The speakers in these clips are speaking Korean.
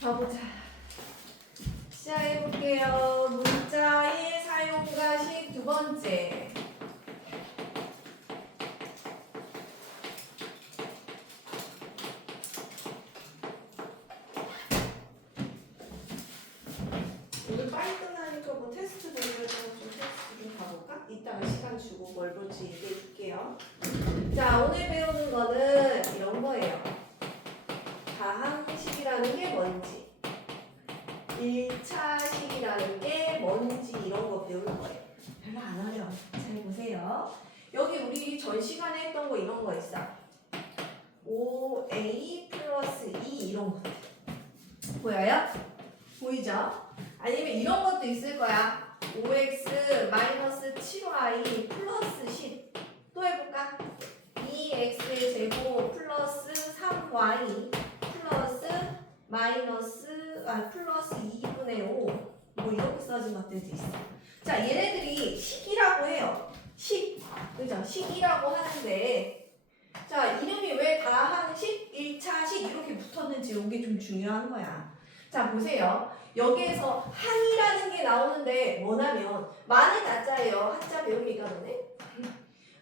가보자. 시작해볼게요. 문자의 사용가식 두 번째. 오늘 빨리 끝나니까 뭐 테스트 보려고 좀 테스트 좀 가볼까? 이따가 시간 주고 뭘 볼지 얘기해줄게요. 자, 오늘 배우는 거는 이런 거예요. 다항식이라는 게 뭔지, 1차식이라는 게 뭔지 이런 거 배우는 거예요. 별로 안 어려워. 잘 보세요. 여기 우리 전 시간에 했던 거 이런 거 있어. 5a 플러스 2 이런 거. 보여요? 보이죠? 아니면 이런 것도 있을 거야. 5x 마이너스 7y 플러스 10. 또 해볼까? 2x의 제곱 플러스 3y 플러스 플러스 2분의 5. 뭐 이렇게 써진 것들도 있어. 자, 얘네들이 식이라고 해요. 식. 그죠? 식이라고 하는데, 자, 이름이 왜 다항식, 1차식 이렇게 붙었는지 이게 좀 중요한 거야. 자, 보세요. 여기에서 항이라는 게 나오는데 뭐냐면 많은 한자예요. 한자 배웁니까 너네?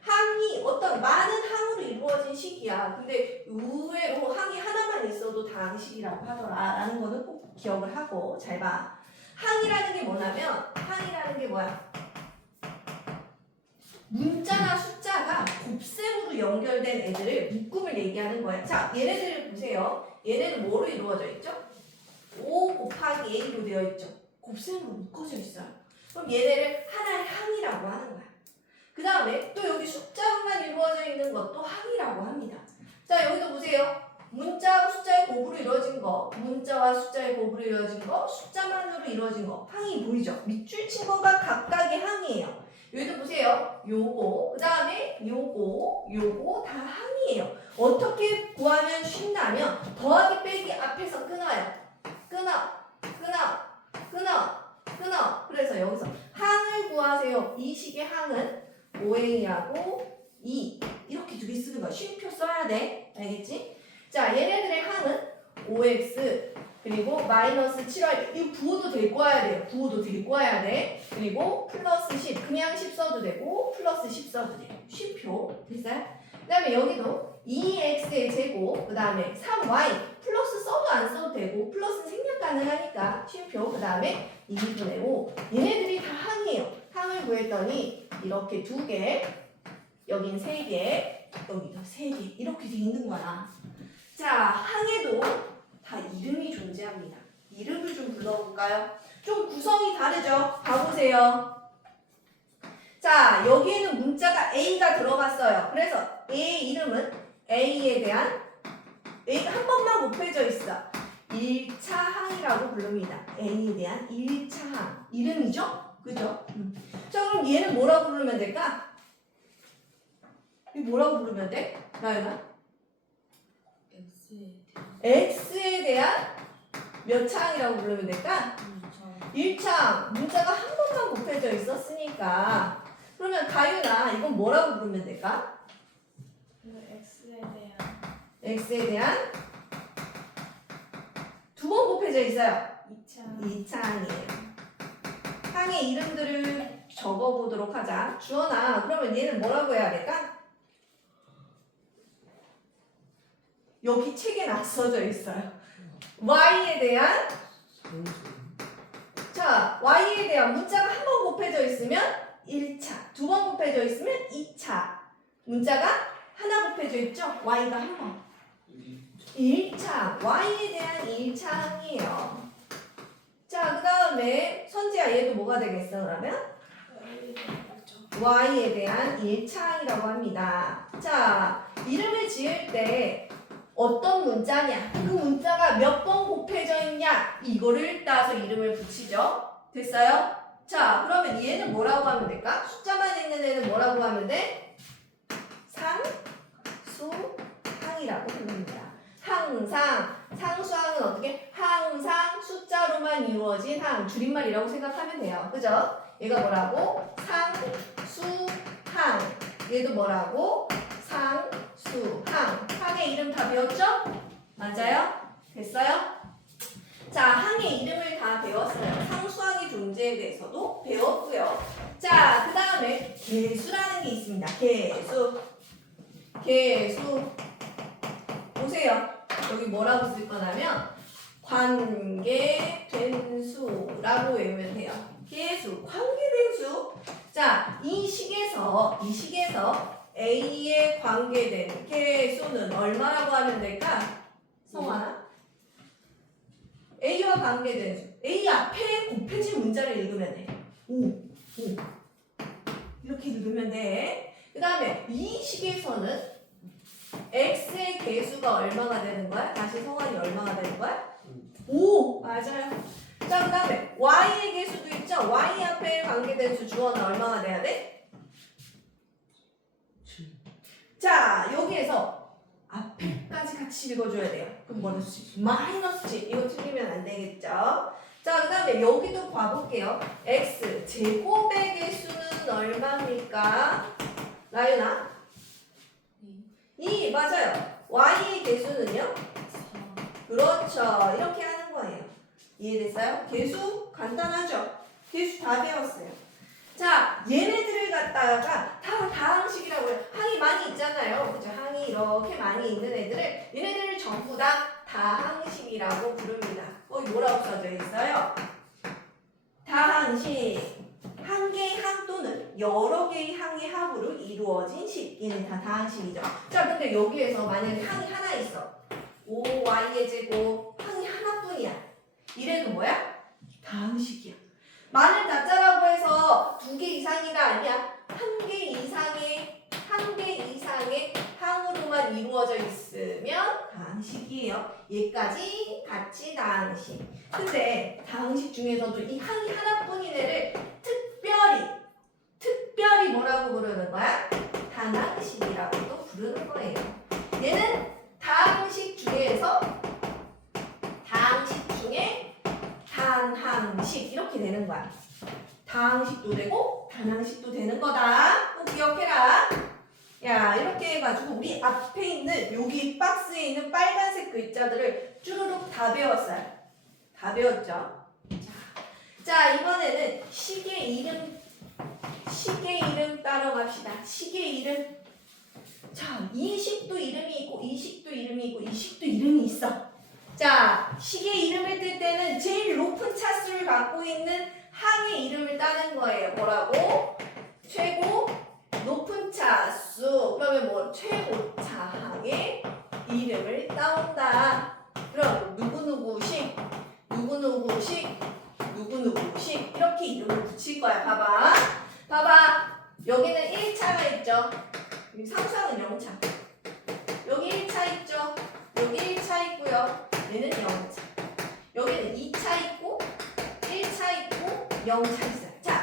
항이 어떤 많은 항으로 이루어진 식이야. 근데 의외로 항이 하나만 있어도 다항식이라고 하더라라는 거는 꼭 기억을 하고 잘 봐. 항이라는 게 뭐냐면 항이라는 게 뭐야? 문자나 숫자가 곱셈으로 연결된 애들을 묶음을 얘기하는 거야. 자, 얘네들을 보세요. 얘네는 뭐로 이루어져 있죠? 5 곱하기 a로 되어 있죠. 곱셈으로 묶어져 있어요. 그럼 얘네를 하나의 항이라고 하는 거야. 그 다음에 또 여기 숫자로만 이루어져 있는 것도 항이라고 합니다. 자, 여기도 보세요. 문자와 숫자의 곱으로 이루어진 거, 문자와 숫자의 곱으로 이루어진 거, 숫자만으로 이루어진 거, 항이 보이죠? 밑줄 친 거가 각각의 항이에요. 여기도 보세요. 요거, 그 다음에 요거 다 항이에요. 어떻게 구하면 쉽냐면 더하기 빼기 앞에서 끊어요. 끊어. 그래서 여기서 항을 구하세요. 이 식의 항은 5a하고 2 이렇게 두 개 쓰는 거야. 쉼표 써야 돼. 알겠지? 자, 얘네들의 항은 5x 그리고 마이너스 7y 이거 부호도 데리고 와야 돼요. 부호도 데리고 와야 돼. 그리고 플러스 10 그냥 10 써도 되고 플러스 10 써도 돼요. 쉼표 됐어요? 그 다음에 여기도 2x의 제곱 그 다음에 3y 플러스 써도 안 써도 되고 플러스는 생략 가능하니까 쉼표 그 다음에 2분의 5 얘네들이 다 항이에요. 항을 구했더니 이렇게 2개 여긴 3개 여기도 3개 이렇게 돼 있는 거야. 자, 항에도 다 이름이 존재합니다. 이름을 좀 불러볼까요? 좀 구성이 다르죠? 가보세요. 자, 여기에는 문자가 A가 들어갔어요. 그래서 A의 이름은 A에 대한 A가 한 번만 곱해져 있어. 1차 항이라고 부릅니다. A에 대한 1차 항. 이름이죠? 그죠? 자, 그럼 얘는 뭐라고 부르면 될까? 이 뭐라고 부르면 돼? 나연아? X에 대한 몇 차항이라고 부르면 될까? 1차항. 문자가 한 번만 곱해져 있었으니까. 그러면 가윤아, 이건 뭐라고 부르면 될까? X에 대한 두 번 곱해져 있어요. 2차항이에요. 항의 이름들을 적어보도록 하자. 주원아, 그러면 얘는 뭐라고 해야 될까? 여기 책에 써져 있어요. Y에 대한 자, Y에 대한 문자가 한 번 곱해져 있으면 1차, 두 번 곱해져 있으면 2차. 문자가 하나 곱해져 있죠? Y가 한 번. 1차, Y에 대한 1차항이에요. 자, 그 다음에 선지야 얘도 뭐가 되겠어 그러면? Y에 대한 1차항이라고 합니다. 자, 이름을 지을 때 어떤 문자냐? 그 문자가 몇 번 곱해져 있냐? 이거를 따서 이름을 붙이죠. 됐어요? 자, 그러면 얘는 뭐라고 하면 될까? 숫자만 있는 애는 뭐라고 하면 돼? 상수항이라고 부릅니다. 항상, 상수항은 어떻게? 항상 숫자로만 이루어진 항, 줄임말이라고 생각하면 돼요. 그죠? 얘가 뭐라고? 상수항. 얘도 뭐라고? 상수항. 항의 이름 다 배웠죠? 맞아요? 됐어요? 자, 대해서도 배웠고요. 자, 그 다음에 개수라는 게 있습니다. 개수. 보세요. 여기 뭐라고 쓸 거냐면 관계된 수라고 외우면 돼요. 개수, 관계된 수. 자, 이 식에서 A에 관계된 개수는 얼마라고 하면 될까? 성환아? A와 관계된 수. A 앞에 곱해진 문자를 읽으면 돼. 5. 이렇게 읽으면 돼. 그 다음에 이 식에서는 X의 개수가 얼마가 되는 거야? 다시 성환이 얼마가 되는 거야? 5. 맞아요. 자, 그 다음에 Y의 개수도 있죠? Y 앞에 관계된 수 주어는 얼마가 돼야 돼? 7. 자, 여기에서 앞에까지 같이 읽어줘야 돼요. 그럼 뭐를 쓰지? 마이너스 7. 이거 틀리면 안 되겠죠? 자, 그 다음에 여기도 봐볼게요. X 제곱의 개수는 얼마입니까? 나윤아? 2. 맞아요. Y의 개수는요? 그렇죠. 이렇게 하는 거예요. 이해됐어요? 개수 간단하죠? 개수 다 배웠어요. 자, 얘네들을 갖다가 다 다항식이라고 해요. 항이 많이 있잖아요. 그죠? 항이 이렇게 많이 있는 애들을 얘네들을 전부 다 다항식이라고 부릅니다. 거기 뭐라고 써져 있어요? 다항식. 한 개의 항 또는 여러 개의 항의 합으로 이루어진 식. 얘는 다 다항식이죠. 자, 근데 여기에서 만약에 항이 하나 있어. 5y의 제곱 항이 하나뿐이야. 이래도 뭐야? 다항식이야. 만일 다짜라고 해서 2개 이상이가 아니야. 한 개 이상의 항으로만 이루어져 있으면 다항식이에요. 얘까지 같이 다항식. 근데 다항식 중에서도 이 항이 하나뿐인 애를 특별히 뭐라고 부르는 거야? 단항식이라고도 부르는 거예요. 얘는 다항식 중에 단항식 이렇게 되는 거야. 다항식도 되고 단항식도 되는 거다. 꼭 기억해라. 야, 이렇게 해가지고 우리 앞에 있는 여기 박스에 있는 빨간색 글자들을 쭈루룩 다 배웠어요. 다 배웠죠? 자, 이번에는 식의 이름 따러 갑시다. 식의 이름. 자, 이 식도 이름이 있고 이 식도 이름이 있고 이 식도 이름이 있어. 자, 식의 이름을 뜰 때는 제일 높은 차수를 갖고 있는 항의 이름을 따는 거예요. 뭐라고? 최고 높은 차수. 그러면 뭐 최고차항의 이름을 따온다. 그럼 누구누구식 이렇게 이름을 붙일 거야. 봐봐. 여기는 1차가 있죠. 3차는 0차. 여기 1차 있죠. 여기 1차 있고요. 얘는 0차. 여기는 2차 있고 1차 있고 0차 있어요. 자,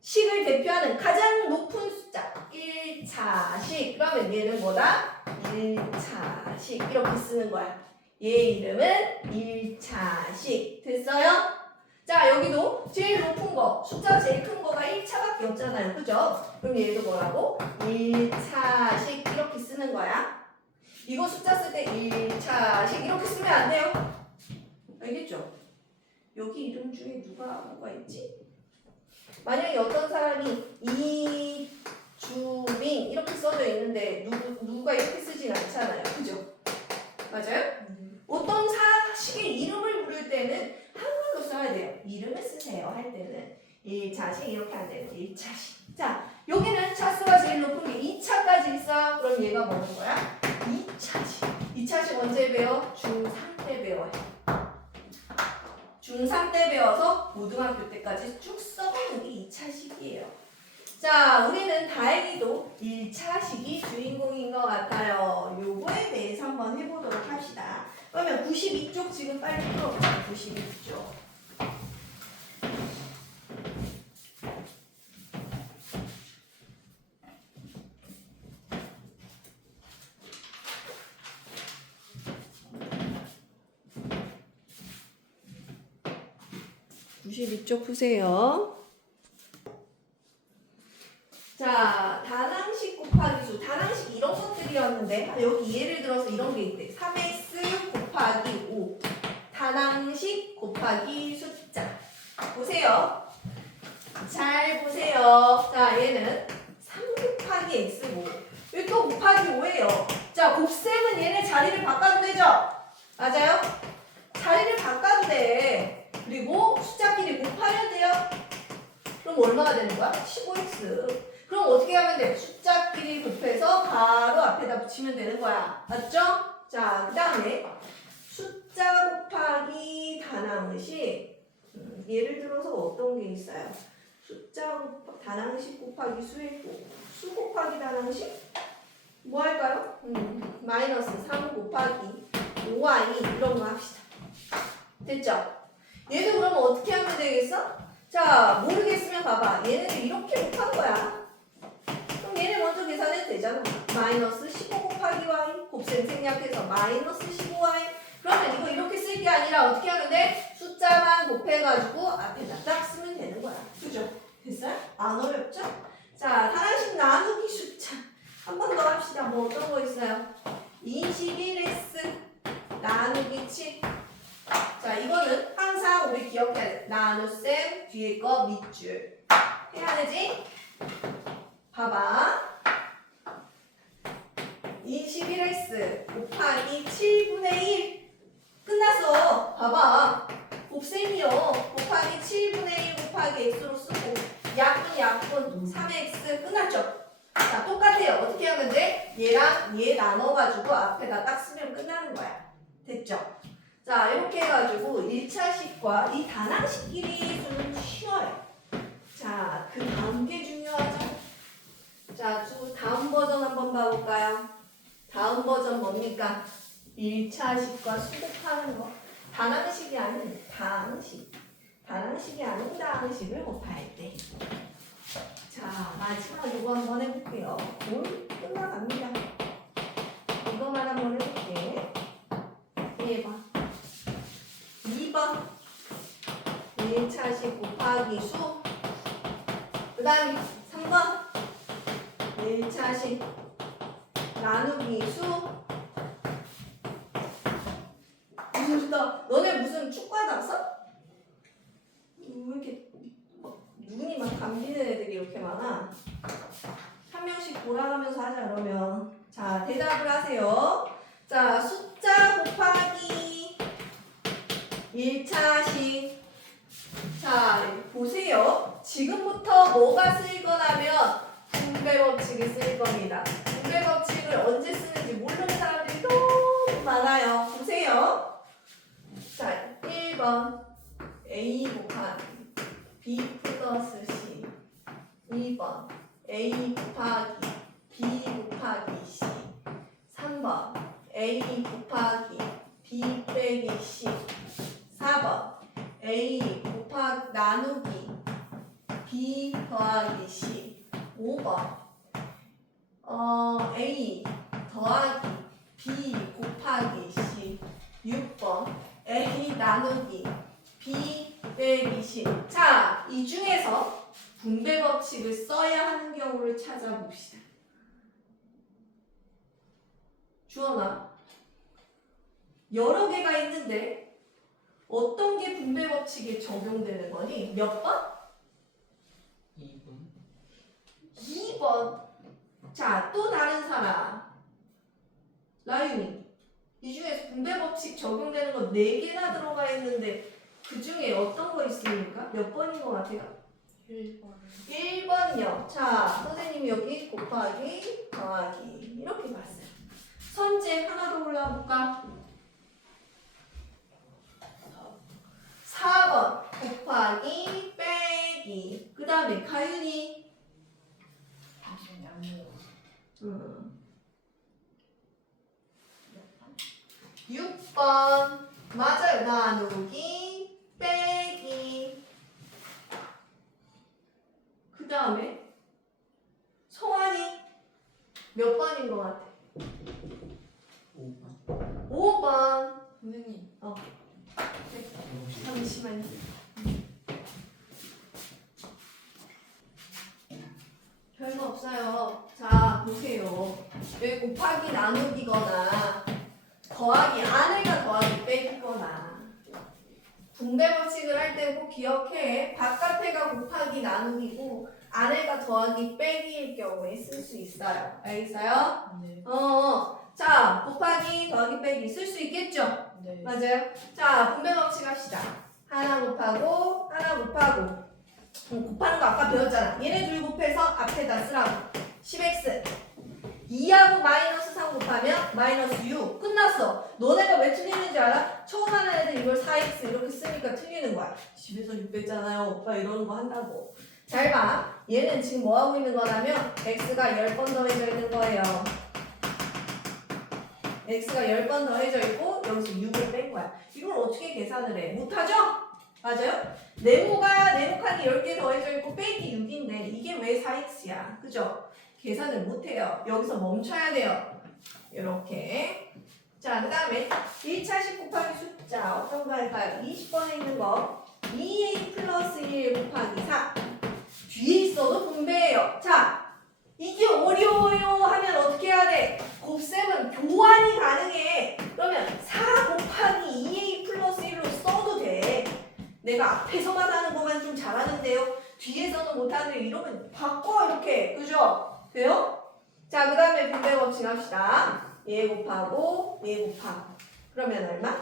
식을 대표하는 가장 높은 숫자 1차식. 그러면 얘는 뭐다? 1차식. 이렇게 쓰는 거야. 얘 이름은 1차식. 됐어요? 자, 여기도 제일 높은 거, 숫자가 제일 큰 거가 1차밖에 없잖아요. 그죠? 그럼 얘도 뭐라고? 1차식 이렇게 쓰는 거야. 이거 숫자 쓸 때 1차식 이렇게 쓰면 안 돼요. 알겠죠? 여기 이름 중에 뭐가 있지? 만약에 어떤 사람이 이주민 이렇게 써져 있는데 누가 이렇게 쓰진 않잖아요. 그죠? 맞아요? 어떤 식의 이름을 부를 때는 한글로 써야 돼요. 이름을 쓰세요 할 때는 1차식 이렇게 안 되고 1차식. 자, 여기는 차수가 제일 높은 게 2차까지 있어요. 그럼 얘가 뭐는 거야? 2차식. 2차식 언제 배워? 중3 때 배워요. 중3 때 배워서 고등학교 때까지 쭉 써보는 게 2차식이에요. 자, 우리는 다행히도 1차식이 주인공인 것 같아요. 요거에 대해서 한번 해보도록 합시다. 그러면 92쪽 지금 빨리 풀어보자. 92쪽. 이쪽 푸세요. 자, 단항식 곱하기 수. 단항식 이런 것들이었는데 여기 예를 들어서 이런 게 있대. 3x 곱하기 5. 단항식 곱하기 숫자. 보세요. 잘 보세요. 자, 얘는 3 곱하기 x고 여기 또 곱하기 5예요. 자, 곱셈은 얘네 자리를 바꿔도 되죠? 맞아요? 자리를 바꿔도 돼. 그리고 숫자끼리 곱하면 돼요. 그럼 얼마가 되는 거야? 15x. 그럼 어떻게 하면 돼? 숫자끼리 곱해서 바로 앞에다 붙이면 되는 거야. 맞죠? 자, 그 다음에 숫자 곱하기 단항식. 예를 들어서 어떤 게 있어요? 숫자 단항식 곱하기 수했고 수 곱하기 단항식? 뭐 할까요? 마이너스 3 곱하기 5y 이런 거 합시다. 됐죠? 얘도 그러면 어떻게 하면 되겠어? 자, 모르겠으면 봐봐. 얘네들 이렇게 곱한 거야. 그럼 얘네 먼저 계산해도 되잖아. 마이너스 15 곱하기 y 곱셈 생략해서 마이너스 15y. 그러면 이거 이렇게 쓸 게 아니라 어떻게 하면 돼? 숫자만 곱해가지고 앞에다 딱 쓰면 되는 거야. 그죠? 됐어요? 안 어렵죠? 자, 하나씩 나누기 숫자. 한 번 더 합시다. 뭐 어떤 거 있어요? 21x 나누기 7. 자, 이거는 항상 우리 기억해야 돼. 나눗셈 뒤에 거 밑줄. 해야 되지? 봐봐. 21x 곱하기 7분의 1. 끝났어. 봐봐. 곱셈이요. 곱하기 7분의 1 곱하기 x로 쓰고 약분 3x 끝났죠? 자, 똑같아요. 어떻게 하면 돼? 얘랑 얘 나눠가지고 앞에다 딱 쓰면 끝나는 거야. 됐죠? 자, 이렇게 해가지고 1차식과 이 단항식끼리 수는 쉬워요. 자, 그 다음 게 중요하죠? 자, 다음 버전 한번 봐볼까요? 다음 버전 뭡니까? 1차식과 수 곱하는 거. 단항식이 아닌 다항식. 단항식이 아닌 다항식을 곱할 때. 자, 마지막 이거 한번 해볼게요. 오늘 끝나갑니다. 이거만 한번 해볼게. 1번. 2번. 1차식 곱하기 수. 그 다음에 3번. 1차식 나누기 수. 너네 무슨 축구하다 왔어? 왜 이렇게 눈이 막 감기는 애들이 이렇게 많아? 한 명씩 돌아가면서 하자 그러면. 자, 대답을 하세요. 자, 숫자 곱하기 1차식. 자, 보세요. 지금부터 뭐가 쓰일 거냐면 분배 법칙을 쓸 겁니다. 분배 법칙을 언제 쓰는지 모르는 사람들이 너무 많아요. 보세요. 자, 1번 A 곱하기 B 플러스 C. 2번 A 곱하기 B 곱하기 C. 3번 A 곱하기 B 빼기 C. 4번 A 곱하기 나누기 B 더하기 C. 5번 A 더하기 B 곱하기 C. 6번 A 나누기 B 빼기 C. 자, 이 중에서 분배 법칙을 써야 하는 경우를 찾아봅시다. 주원아, 여러 개가 있는데 어떤 게 분배 법칙에 적용되는 거니? 몇 번? 2번. 2번. 자, 또 다른 사람. 라윤이. 이 중에서 분배 법칙 적용되는 거 4개나 들어가 있는데 그 중에 어떤 거 있습니까? 몇 번인 것 같아요? 1번. 1번이요. 자, 선생님이 여기 곱하기 더하기 이렇게 봤어요. 선재 하나 더 올라볼까? 4번 곱하기 빼기. 그 다음에 가윤이 6번 맞아요. 나누기 빼기. 그 다음에 성환이 몇 번인 것 같아? 5번. 5번. 선생님. 네. 잠시만요. 별거 없어요. 자, 보세요. 여기 곱하기 나누기거나 더하기 안에가 더하기 빼기거나 분배 법칙을 할 때 꼭 기억해. 바깥에가 곱하기 나누기고 안에가 더하기 빼기일 경우에 쓸 수 있어요. 알겠어요? 네. 자, 곱하기 더하기 빼기 쓸 수 있겠죠? 네. 맞아요. 자, 분배 법칙 합시다. 하나 곱하고 하나 곱하고 곱하는 거 아까 배웠잖아. 얘네 둘 곱해서 앞에다 쓰라고. 10x 2하고 마이너스 3 곱하면 마이너스 6 끝났어. 너네가 왜 틀리는지 알아? 처음 하는 애들 이걸 4x 이렇게 쓰니까 틀리는 거야. 10에서 6 뺐잖아요. 오빠 이러는 거 한다고. 잘 봐. 얘는 지금 뭐 하고 있는 거냐면 x가 10번 더해져 있는 거예요. x가 10번 더해져 있고 여기서 6을 뺀 거야. 이걸 어떻게 계산을 해? 못하죠? 맞아요? 네모가 네모칸이 10개 더해져 있고 빼기 6인데 이게 왜 4x야? 그죠? 계산을 못해요. 여기서 멈춰야 돼요. 이렇게. 자, 그 다음에 1차식 곱하기 숫자 어떤 거 할까요? 20번에 있는 거 2a 플러스 1 곱하기 4 뒤에 있어도 분배해요. 자, 이게 어려워요 하면 어떻게 해야 돼? 곱셈은 교환이 가능해. 그러면 4 곱하기 2a 플러스 1로 써도 돼. 내가 앞에서만 하는 것만 좀 잘하는데요. 뒤에서는 못하는데 이러면 바꿔 이렇게. 그죠? 돼요? 자, 그 다음에 분배 법칙 합시다. 얘 곱하고 얘 곱하고 그러면 얼마?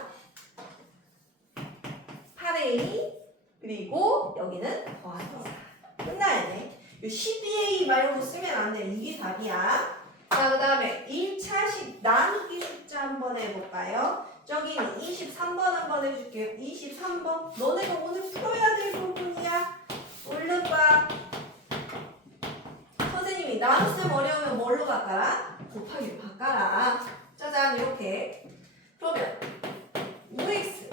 8a 그리고 여기는 더하기 4 끝나야 돼. 이 12a 말고 쓰면 안 돼. 이게 답이야. 자, 그 다음에 1차식 나누기 숫자 한번 해볼까요? 저기는 23번 한번 해줄게요. 23번 너네가 오늘 풀어야 될 부분이야. 얼른 봐. 선생님이 나눗셈 어려우면 뭘로 바꿔라? 곱하기로 바꿔라. 짜잔 이렇게. 그러면 5x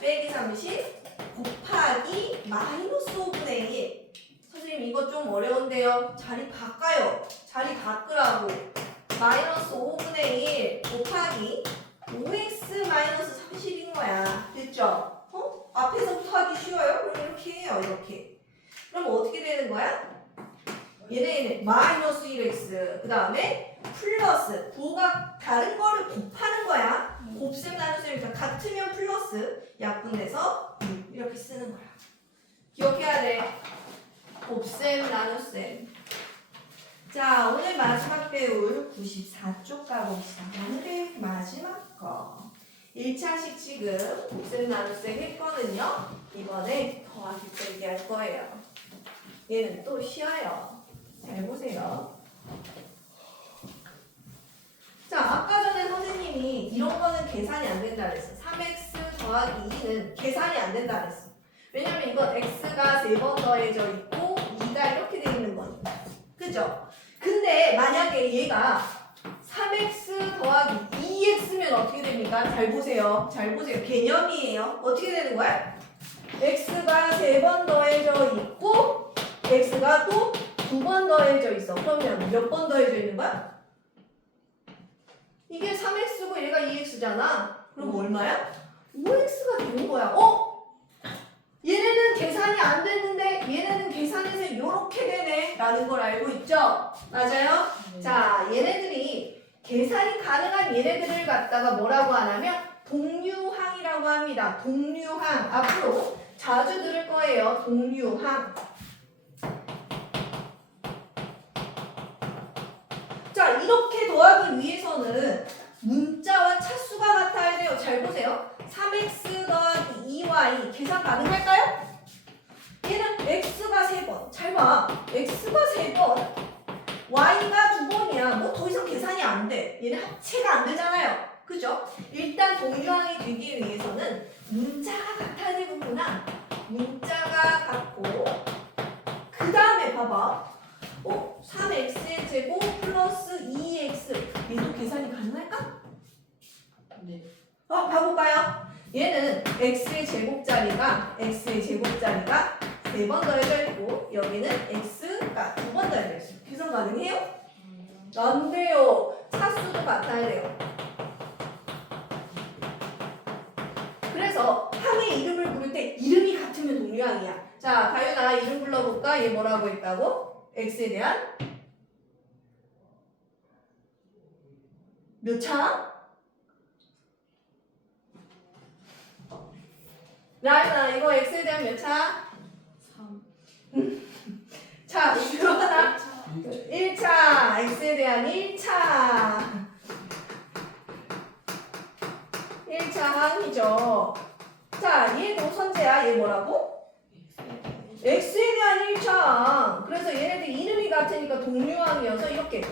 빼기 30 곱하기 마이너스 5분의 1. 선생님 이거 좀 어려운데요. 자리 바꿔요. 자리 바꾸라고. 마이너스 5분의 1 곱하기 5x 마이너스 30인 거야. 됐죠? 앞에서부터 하기 쉬워요? 그럼 이렇게 해요. 이렇게. 그럼 어떻게 되는 거야? 얘네 마이너스 1x 그 다음에 플러스 부호가 다른 거를 곱하는 거야. 곱셈 나눗셈이니까 같으면 플러스 약분돼서 이렇게 쓰는 거야. 기억해야 돼. 곱셈 나눗셈. 자, 오늘 마지막 배울 94쪽 가봅시다. 오늘의 마지막 거 1차식 지금 곱셈 나눗셈 했거든요. 이번에 더하기 빼기 할 거예요. 얘는 또 쉬어요. 잘 보세요. 자, 아까 전에 선생님이 이런 거는 계산이 안 된다 그랬어. 3x 더하기 2는 계산이 안 된다 그랬어. 왜냐면 이건 x가 3번 더해져 있고 2가 이렇게 돼 있는 거니까. 그죠? 근데 만약에 얘가 3x 더하기 2x면 어떻게 됩니까? 잘 보세요. 잘 보세요. 개념이에요. 어떻게 되는 거야? x가 3번 더해져 있고 x가 또 2번 더해져 있어. 그러면 몇 번 더해져 있는 거야? 이게 3x고 얘가 2x잖아. 그럼 얼마야? 5x가 되는 거야. 얘네는 계산이 안 됐는데 얘네는 계산해서 이렇게 되네 라는 걸 알고 있죠? 맞아요? 네. 자, 얘네들이 계산이 가능한 얘네들을 갖다가 뭐라고 하냐면 동류항이라고 합니다. 동류항. 앞으로 자주 들을 거예요. 동류항. 자, 이렇게 더하기 위해서는 문자와 차수가 같아야 돼요. 잘 보세요. 3x 더하기 2y 계산 가능할까요? 얘는 x가 3번. 잘 봐. x가 3번. y가 2번이야. 뭐 더 이상 계산이 안 돼. 얘는 합체가 안 되잖아요. 그죠? 일단 동류항이 되기 위해서는 문자가 같아야 되는구나. 문자가 같고 그 다음에 봐봐. 3x의 제곱 플러스 2x 얘도 계산이 가능할까? 네. 봐볼까요? 얘는 x의 제곱자리가 3번 더해져 있고 여기는 x가 2번 더해져 있어요. 계산 가능해요? 안 돼요. 차수도 같아야 돼요. 그래서 항의 이름을 부를 때 이름이 같으면 동류항이야. 자, 가윤아 이름 불러볼까? 얘 뭐라고 했다고? x에 대한 몇 차? 라이나 이거 x에 대한 몇 차? 3 자, 주원아 1차 x에 대한 1차 1차 항이죠. 자, 얘도 선재야. 얘 뭐라고? x에 대한 1차. 그래서 얘네들 이름이 같으니까 동류항이어서 이렇게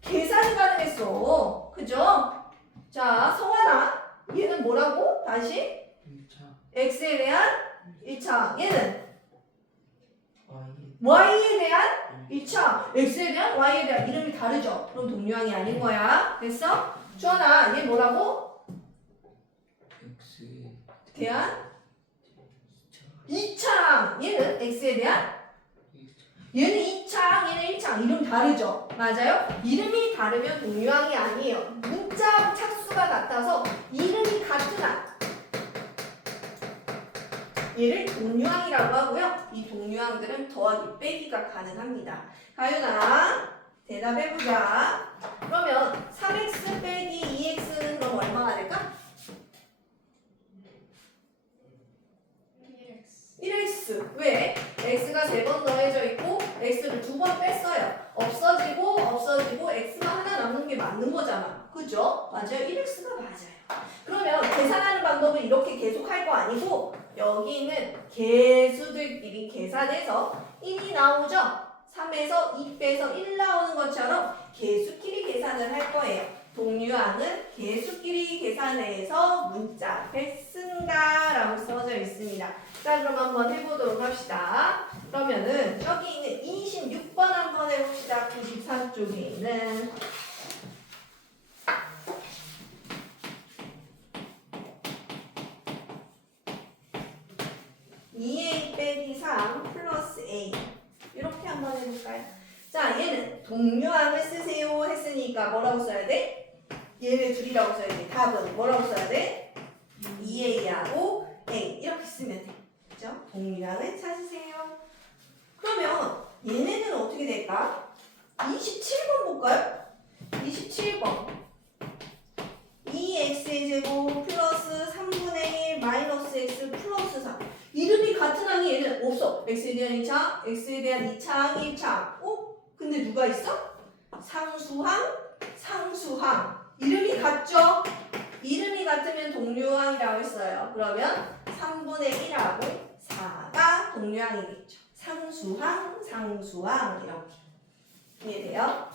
계산이 가능했어. 그죠? 자, 성환아. 얘는 뭐라고? 다시 1차 x에 대한 1차. 얘는 Y y에 대한 2차. x에 대한 y에 대한 이름이 다르죠. 그럼 동류항이 아닌 거야. 됐어? 주원아, 얘 뭐라고? X에 대한 2차 2창. 얘는 x에 대한 1차 얘는 2창, 얘는 1창. 이름 다르죠? 맞아요? 이름이 다르면 동류항이 아니에요. 문자 착수가 같아서 이름이 같은 한. 얘를 동류항이라고 하고요. 이 동류항들은 더하기 빼기가 가능합니다. 가윤아, 대답해보자. 그러면 3x 빼기 2x는 그럼 얼마가 될까? 1x. 왜? x가 3번 더해져 있고 x를 2번 뺐어요. 없어지고 x만 하나 남는 게 맞는 거잖아. 그죠? 맞아요. 1x가 맞아요. 그러면 계산하는 방법은 이렇게 계속 할 거 아니고 여기 있는 개수들끼리 계산해서 1이 나오죠? 3에서 2 빼서 1 나오는 것처럼 개수끼리 계산을 할 거예요. 동류항은 개수끼리 계산해서 문자 앞에 쓴다 라고 써져 있습니다. 자, 그럼 한번 해보도록 합시다. 그러면은 여기 있는 26번 한번 해봅시다. 94쪽에 있는 2a 빼기 3 플러스 a 이렇게 한번 해볼까요? 자, 얘는 동류항을 쓰세요 했으니까 뭐라고 써야 돼? 얘네 둘이라고 써야 돼. 답은 뭐라고 써야 돼? 2a하고 a 이렇게 쓰면 돼. 그죠? 동류항을 찾으세요. 그러면 얘네는 어떻게 될까? 27번 볼까요? 27번 2x의 제곱 플러스 3분의 1 마이너스 x 플러스 3 이름이 같은 항이 얘는 없어. x에 대한 2창, x에 대한 2창, 1창. 근데 누가 있어? 상수항, 상수항. 이름이 같죠? 이름이 같으면 동류항이라고 했어요. 그러면 3분의 1하고 4가 동류항이겠죠. 상수항, 상수항 이렇게. 이해돼요?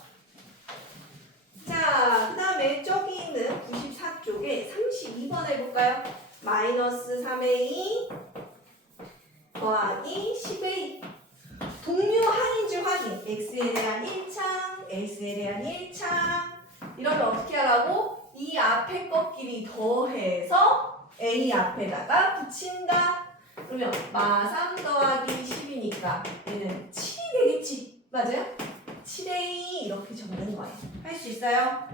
자, 그 다음에 저기 있는 94쪽에 32번 해볼까요? 마이너스 3a 더하기 10a 동류항인지 확인. x에 대한 1창, x에 대한 1창 이러면 어떻게 하라고? 이 앞에 것끼리 더해서 a 앞에다가 붙인다. 그러면 마3 더하기 10이니까 얘는 7이 되겠지. 맞아요? 7a 이렇게 적는 거예요. 할 수 있어요?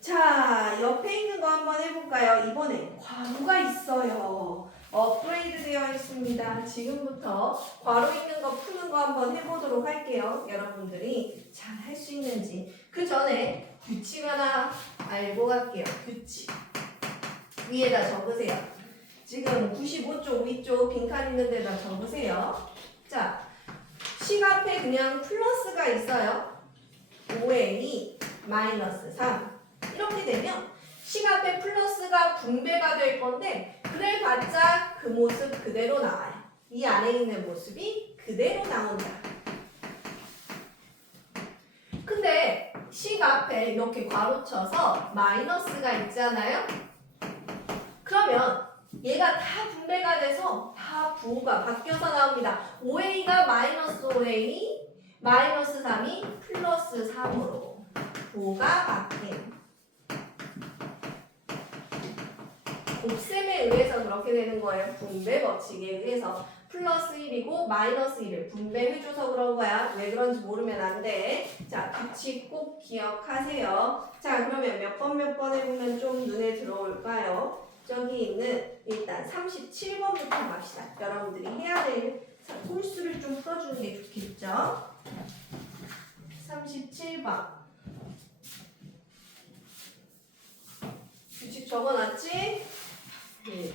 자, 옆에 있는 거 한번 해볼까요? 이번에 괄호가 있어요. 업그레이드 되어 있습니다. 지금부터 괄호 있는 거 푸는 거 한번 해보도록 할게요. 여러분들이 잘 할 수 있는지. 그 전에 규칙 하나 알고 갈게요. 규칙. 위에다 적으세요. 지금 95쪽 위쪽 빈칸 있는 데다 적으세요. 자, 식 앞에 그냥 플러스가 있어요. 5a 마이너스 3 이렇게 되면 식 앞에 플러스가 분배가 될 건데 그래봤자 그 모습 그대로 나와요. 이 안에 있는 모습이 그대로 나온다. 근데 식 앞에 이렇게 괄호 쳐서 마이너스가 있잖아요. 그러면 얘가 다 분배가 돼서 다 부호가 바뀌어서 나옵니다. 5a가 마이너스 5a 마이너스 3이 플러스 3으로 부호가 바뀐 곱셈에 의해서 그렇게 되는 거예요. 분배 법칙에 의해서 플러스 1이고 마이너스 1을 분배해줘서 그런 거야. 왜 그런지 모르면 안 돼. 자, 규칙 꼭 기억하세요. 자, 그러면 몇 번 해보면 좀 눈에 들어올까요? 저기 있는 일단 37번부터 갑시다. 여러분들이 해야 될 홀수를 좀 풀어주는 게 좋겠죠? 37번 규칙 적어놨지? 네.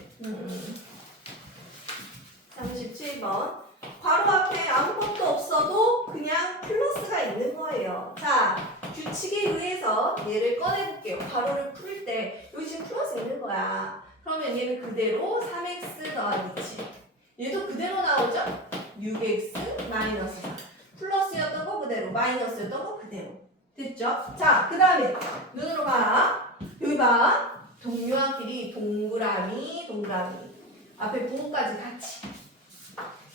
37번. 괄호 앞에 아무것도 없어도 그냥 플러스가 있는 거예요. 자, 규칙에 의해서 얘를 꺼내볼게요. 괄호를 풀 때 여기 지금 플러스 있는 거야. 그러면 얘는 그대로 3x 더하기 7. 얘도 그대로 나오죠? 6x 마이너스 4. 플러스였던 거 그대로, 마이너스였던 거 그대로. 됐죠? 자, 그 다음에 눈으로 봐. 여기 봐. 동료한끼리 동그라미, 동그라미. 앞에 부호까지 같이.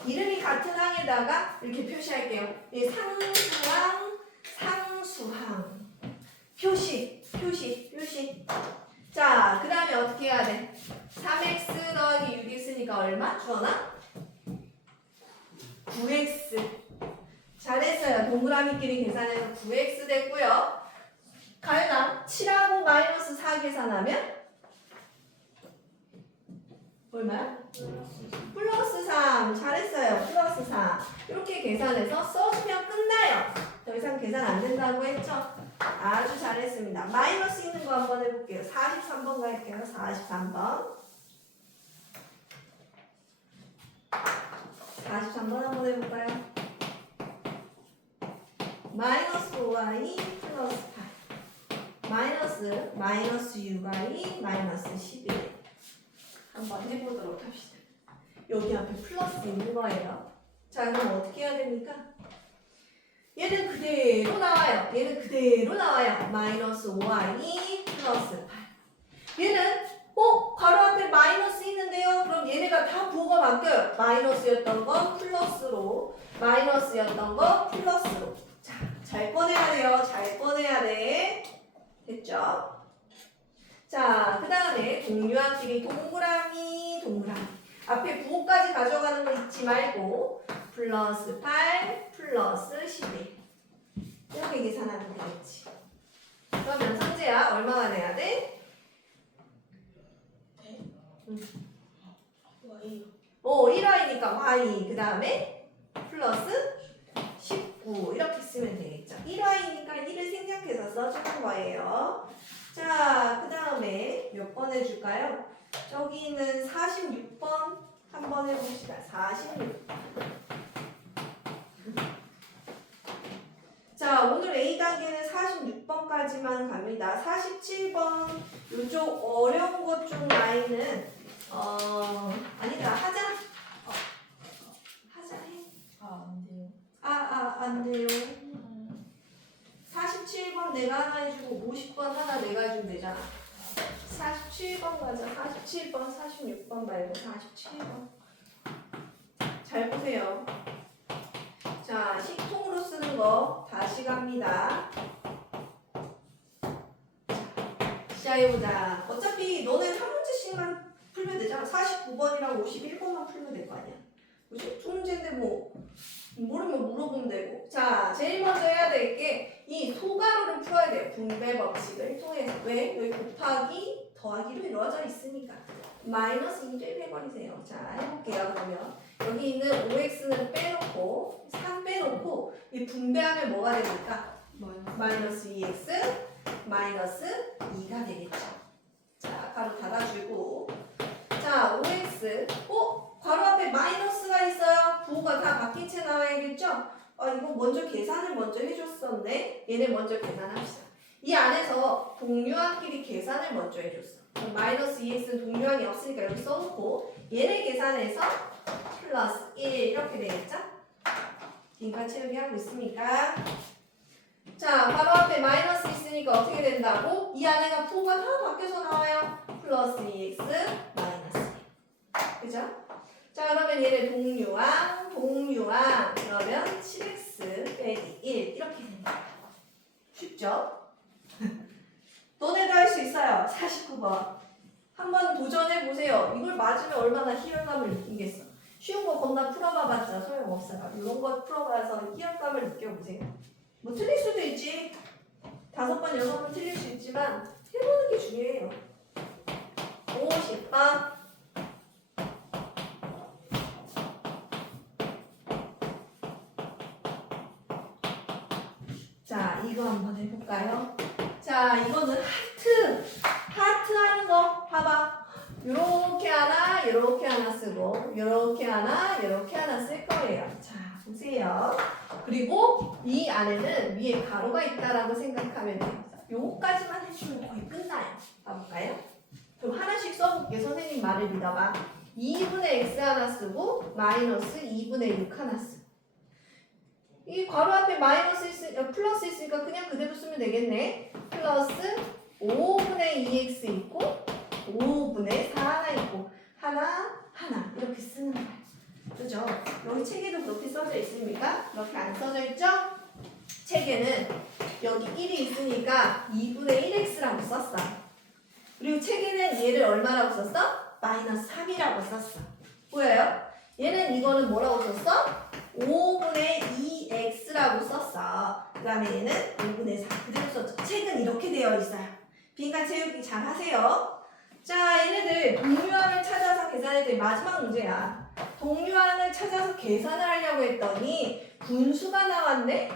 이름이 같은 항에다가 이렇게 표시할게요. 이 상수항, 상수항. 표시. 자, 그 다음에 어떻게 해야 돼? 3x 더하기 6x니까 얼마? 주원아? 9x. 잘했어요. 동그라미끼리 계산해서 9x 됐고요. 가연아, 7하고 마이너스 4 계산하면 얼마야? 플러스 3. 잘했어요. 플러스 4. 이렇게 계산해서 써주면 끝나요. 더 이상 계산 안 된다고 했죠? 아주 잘했습니다. 마이너스 있는 거 한번 해볼게요. 43번 갈게요. 43번. 43번 한번 해볼까요? 마이너스 5y 플러스 8. 마이너스 6y 마이너스 11. 한번 해보도록 합시다. 여기 앞에 플러스 있는 거예요. 자, 그럼 어떻게 해야 됩니까? 얘는 그대로 나와요. 마이너스 5y 플러스 8. 얘는 괄호 앞에 마이너스 있는데요. 그럼 얘네가 다 부호가 바뀌어요. 마이너스였던 건 플러스로, 마이너스였던 거 플러스로. 자, 잘 꺼내야 돼요. 잘 꺼내야 돼. 됐죠? 자, 그 다음에 동류한끼리 동그라미, 동그라미. 앞에 부호까지 가져가는 거 잊지 말고 플러스 8, 플러스 11. 이렇게 계산하면 되겠지. 그러면 성재야 얼마가 돼야 돼? Y. 1y니까 y. 그 다음에 플러스 19. 이렇게 쓰면 되겠죠. 1y니까 1을 생략해서 써주는 거예요. 자, 그 다음에 몇 번 해줄까요? 저기는 46번 한번 해봅시다. 46. 자, 오늘 A단계는 46번까지만 갑니다. 47번 요쪽 어려운 것 중 라인은 아니다. 하자 해. 안 돼요. 안 돼요. 47번 내가 하나 해주고 50번 하나 내가 해주면 되잖아. 47번 가자. 47번, 46번 말고 47번. 잘 보세요. 자, 식통으로 쓰는 거 다시 갑니다. 시작해보자. 어차피 너네 한 문제씩만 풀면 되잖아. 49번이랑 51번만 풀면 될 거 아니야. 그치? 두 문제인데 뭐 모르면 물어보면 되고. 자, 제일 먼저 해야 될 게 이 소가로를 풀어야 돼요. 분배 법칙을 통해서. 왜? 여기 곱하기 더하기로 이루어져 있으니까. 마이너스 2를 빼버리세요. 자, 해볼게요. 그러면 여기 있는 5x는 빼놓고 3 빼놓고 이 분배하면 뭐가 됩니까? 마이너스 2x 마이너스 2가 되겠죠. 자, 가로 닫아주고. 자, 5x. 괄호 앞에 마이너스가 있어요. 부호가 다 바뀐 채 나와야겠죠? 이거 먼저 계산을 먼저 해줬었네. 얘네 먼저 계산합시다. 이 안에서 동류항끼리 계산을 먼저 해줬어. 그럼 마이너스 2x는 동류항이 없으니까 여기 써놓고 얘네 계산해서 플러스 1 이렇게 되겠죠? 빈칸 채우기 하고 있으니까. 자, 바로 앞에 마이너스 있으니까 어떻게 된다고? 이 안에가 부호가 다 바뀌어서 나와요. 플러스 2x 마이너스 1. 그죠? 자, 그러면 얘네 동류항 그러면 7x 빼기 1 이렇게 됩니다. 쉽죠? 너네도 할 수 있어요. 49번. 한번 도전해보세요. 이걸 맞으면 얼마나 희열감을 느끼겠어. 쉬운 거 겁나 풀어봐봤자 소용없어요. 이런 거 풀어봐서 희열감을 느껴보세요. 뭐 틀릴 수도 있지. 5번, 6번 틀릴 수 있지만 해보는 게 중요해요. 50번. 자, 이거 한번 해볼까요? 자, 이거는 하트 하는 거 봐봐. 요렇게 이렇게 하나 쓰고 이렇게 하나 이렇게 하나 쓸 거예요. 자 보세요. 그리고 이 안에는 위에 가로가 있다라고 생각하면 돼요. 요거까지만 해주면 거의 끝나요. 봐볼까요? 그럼 하나씩 써볼게. 선생님 말을 믿어봐. 2분의 x 하나 쓰고 마이너스 2분의 6 하나 쓰고 이 괄호 앞에 플러스 있으니까 그냥 그대로 쓰면 되겠네. 플러스 5분의 2x 있고 5분의 4 하나 있고 하나 이렇게 쓰는 거야. 그죠? 여기 책에도 그렇게 써져 있습니까? 그렇게 안 써져 있죠? 책에는 여기 1이 있으니까 2분의 1x라고 썼어. 그리고 책에는 얘를 얼마라고 썼어? 마이너스 3이라고 썼어. 보여요? 얘는 이거는 뭐라고 썼어? 5분의 2x라고 썼어. 그 다음에 얘는 5분의 4 그대로 썼죠. 책은 이렇게 되어 있어요. 빈칸 채우기 잘 하세요. 자, 얘네들 동류항을 찾아서 계산해야 돼. 마지막 문제야. 동류항을 찾아서 계산을 하려고 했더니 분수가 나왔네?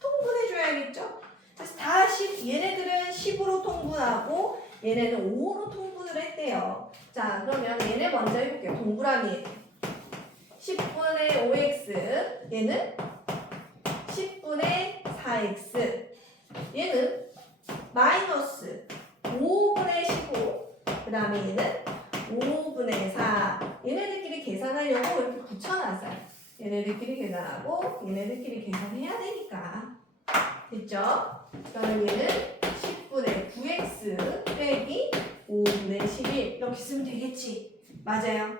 통분해줘야겠죠? 그래서 다 10, 얘네들은 10으로 통분하고 얘네는 5로 통분을 했대요. 자, 그러면 얘네 먼저 해볼게요. 동그라미 10분의 5x 얘는 10분의 4x 얘는 마이너스 5분의 15 그 다음에 얘는 5분의 4 얘네들끼리 계산하려고 이렇게 붙여놨어요. 얘네들끼리 계산하고 얘네들끼리 계산해야 되니까 됐죠? 그러면 얘는 10분의 9x 빼기 5분의 11 이렇게 쓰면 되겠지? 맞아요.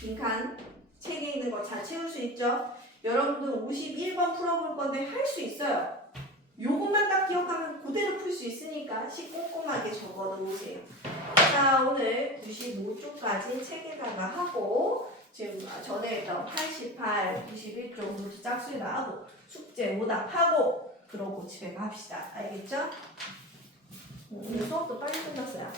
빈칸 책에 있는 거 잘 채울 수 있죠? 여러분들 51번 풀어볼 건데 할 수 있어요. 요것만 딱 기억하면 그대로 풀 수 있으니까 꼼꼼하게 적어 놓으세요. 자, 오늘 95쪽까지 책에다가 하고 지금 전에 했던 88, 91쪽부터 짝수에 나가고 숙제 오답하고 그러고 집에 갑시다. 알겠죠? 오늘 수업도 빨리 끝났어요.